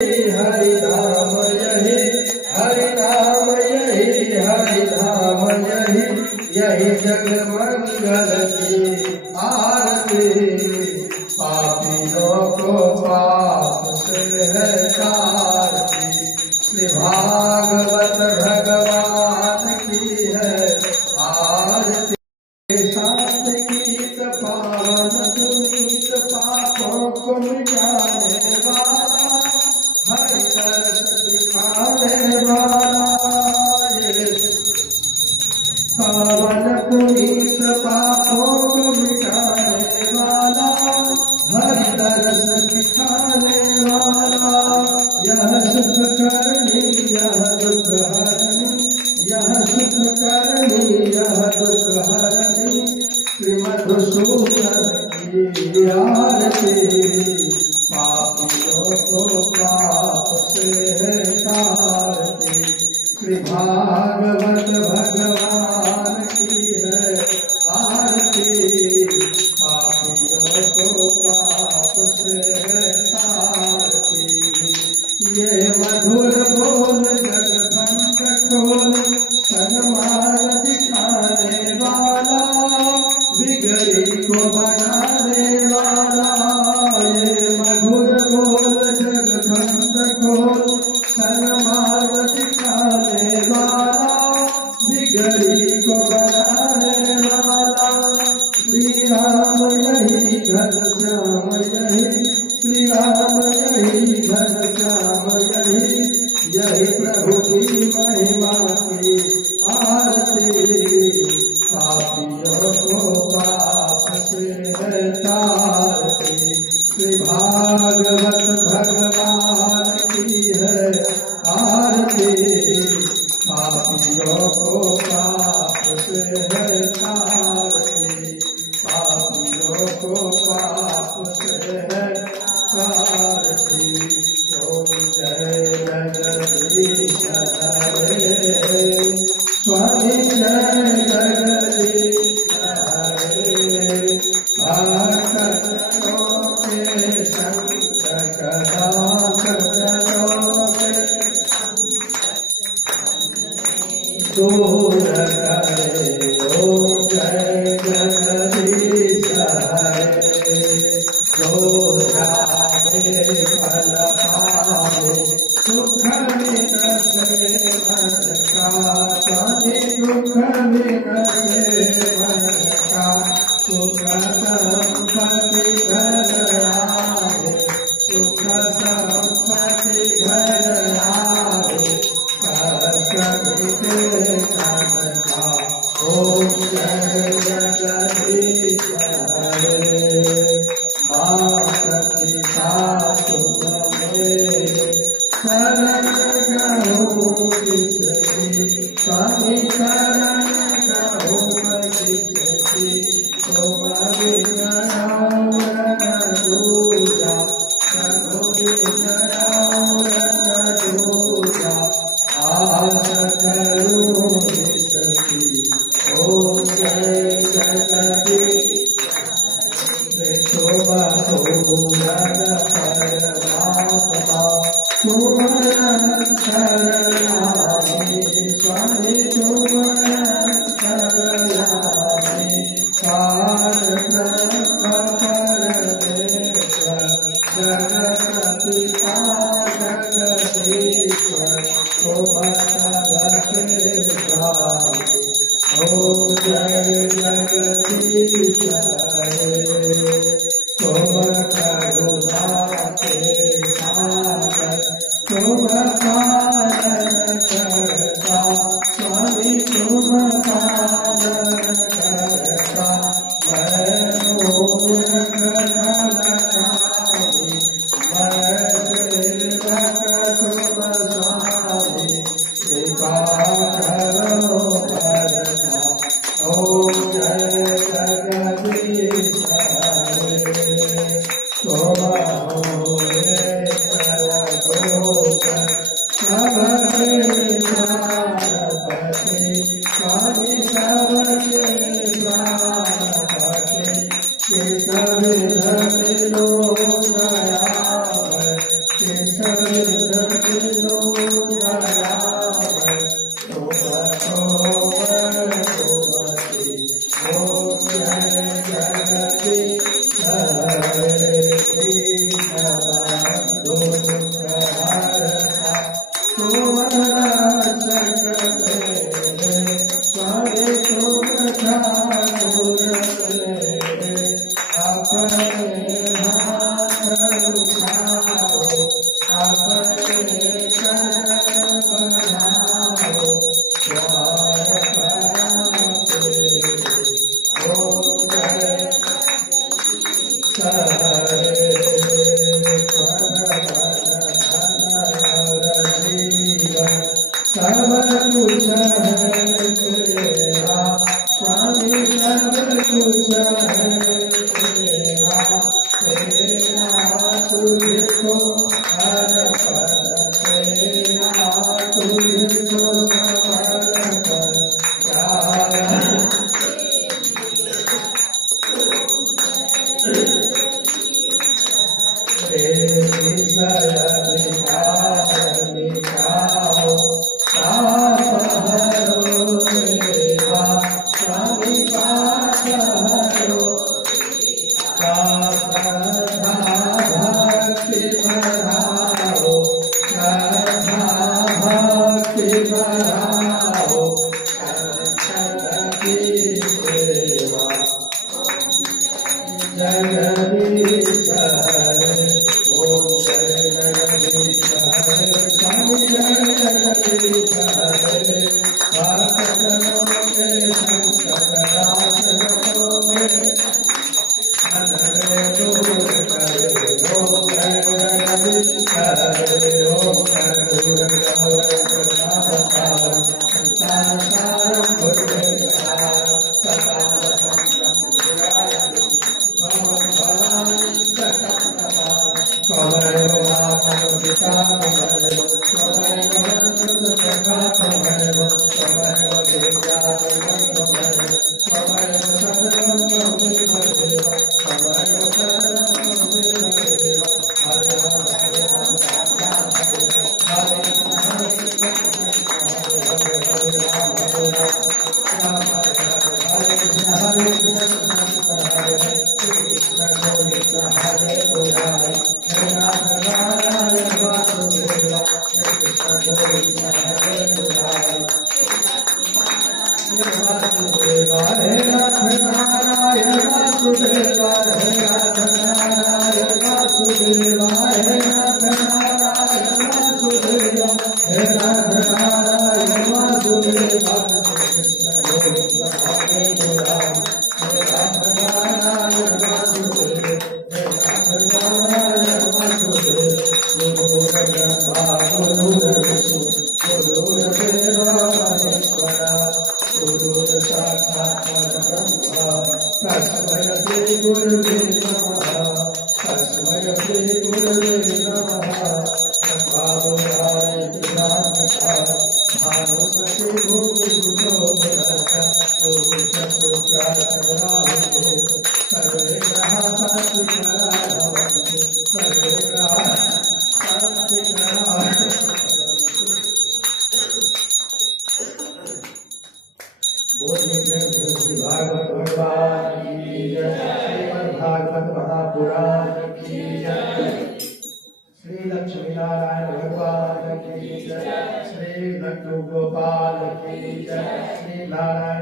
हरि धाम यही, हरि धाम यही, हरि धाम यही, यही जग मंगल की आरती। पापियों को पाप से है तारती, श्री भागवत भगवान की है आरती। शांत गीत पावन सुनीत पापों को मिटाने वाला, हरि दर्श दिखाने वाला, पावन पुनीत पापों को मिटाने वाला, हरि दर्श दिखाने वाला। यह सुख करनी यह दुख हरनी, यह सुख करनी यह दुख हरनी, श्री मधुसूदन की आरती। पापियों को पाप से है तारती, श्री भागवत भगवान की है आरती। पापियों को पाप से है तारती, ये मधुर बोल जगबंद खोल, सन्मार्ग दिखाने वाला, बिगड़ी को बनाने वाला। ये मधुर बोल जगबंद खोल, सन्मार्ग दिखाने वाला, बिगड़ी को बनाने वाला। श्री राम यही घनश्याम यही, श्री राम यही घनश्याम यही, यही प्रभु की महिमा की आरती। पापियों को पाप से है तारती, श्री भागवत भगवान की है आरती। पापियों को पाप से है तारती, पापियों को पाप से है तारती। ओम जय जगदीश हरे, स्वामी जय जगदीश हरे। भक्तों के संकट दास जनों के दूर करे। ओम जय जगदीश हरे, जो जागे फल पावे, सुख मिलते मन का, स्वामी दुख मिलते मन का। सुख संपत्ति घर आवे, सुख संपत्ति घर आवे, कष्ट मिटे तन का। ओम जय जगदीश हरे। माँ पिता तुम मेरे, शरण गहूँ किसकी, स्वामी शरण गहूँ किसकी। तुम बिना और न दूजा, प्रभु बिना और न दूजा, आस करूँ किसकी। ओम जय जगदीश। शोभा पूरन परमात्मा, तुमरन शरणामि, स्वामी तुमरन शरणामि। पार ब्रह्म परमेश्वर, जगत पिता जगदीश्वर, तुम सबके स्वामी। ओम जय जगदीश हरे। तुम करुणा के सागर, तुम पालन करता, स्वामी तुम पालन करता। मैं मूर्ख धनधारी, मैं सेवक तुम स्वामी। गोपाल की जय, श्री नारायण